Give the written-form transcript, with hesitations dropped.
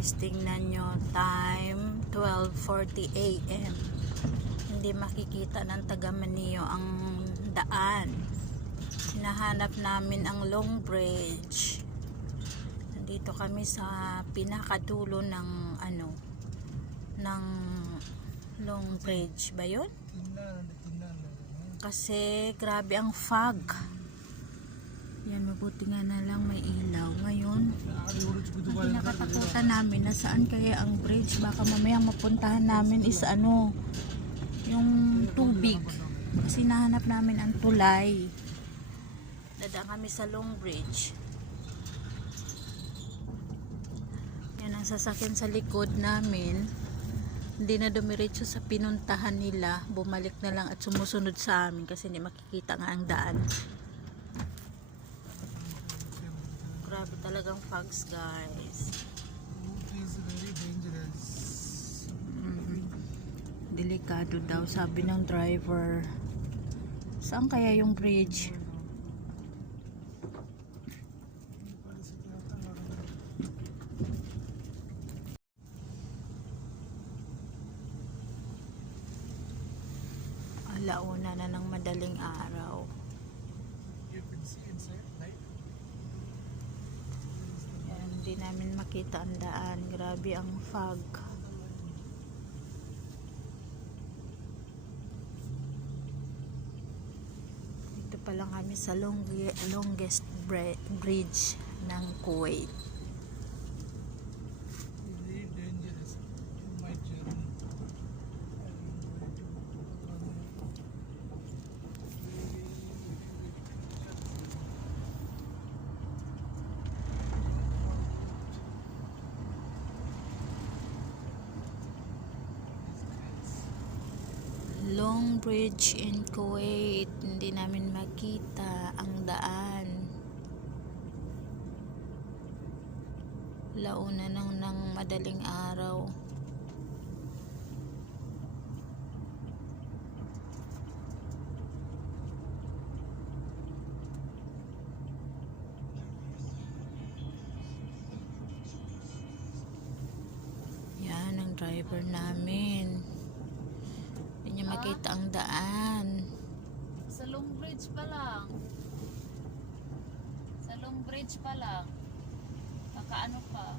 guys, tingnan nyo, time 12:40 AM. Hindi makikita ng taga Manio ang daan. Hinahanap namin ang Long Bridge. Nandito kami sa pinakadulo ng ng Long Bridge ba yun? Kasi grabe ang fog. Yan, mabuti nga na lang may ilaw. Ngayon, ang pinakatakutan namin na saan kaya ang bridge. Baka mamayang mapuntahan namin is yung tubig. Kasi nahanap namin ang tulay. Dadaan kami sa Long Bridge. Yan ang sasakyan sa likod namin. Hindi na dumiretso sa pinuntahan nila. Bumalik na lang at sumusunod sa amin kasi hindi makikita nga ang daan. Grabe talagang fogs, guys. Is very dangerous. Delikado daw, sabi ng driver. Saan kaya yung bridge? Alauna na ng madaling araw. You can see inside, right? Yan, hindi namin makita ang daan. Grabe ang fog. Ito pa lang kami sa longest bridge ng Kuwait. It's very dangerous. In my journey, Long Bridge in Kuwait. Hindi namin makita ang daan. Launa ng madaling araw. Yan ang driver namin. Hindi niya makita ang daan. Sa Long Bridge pa lang. Sa Long Bridge pa lang. Kakaano pa.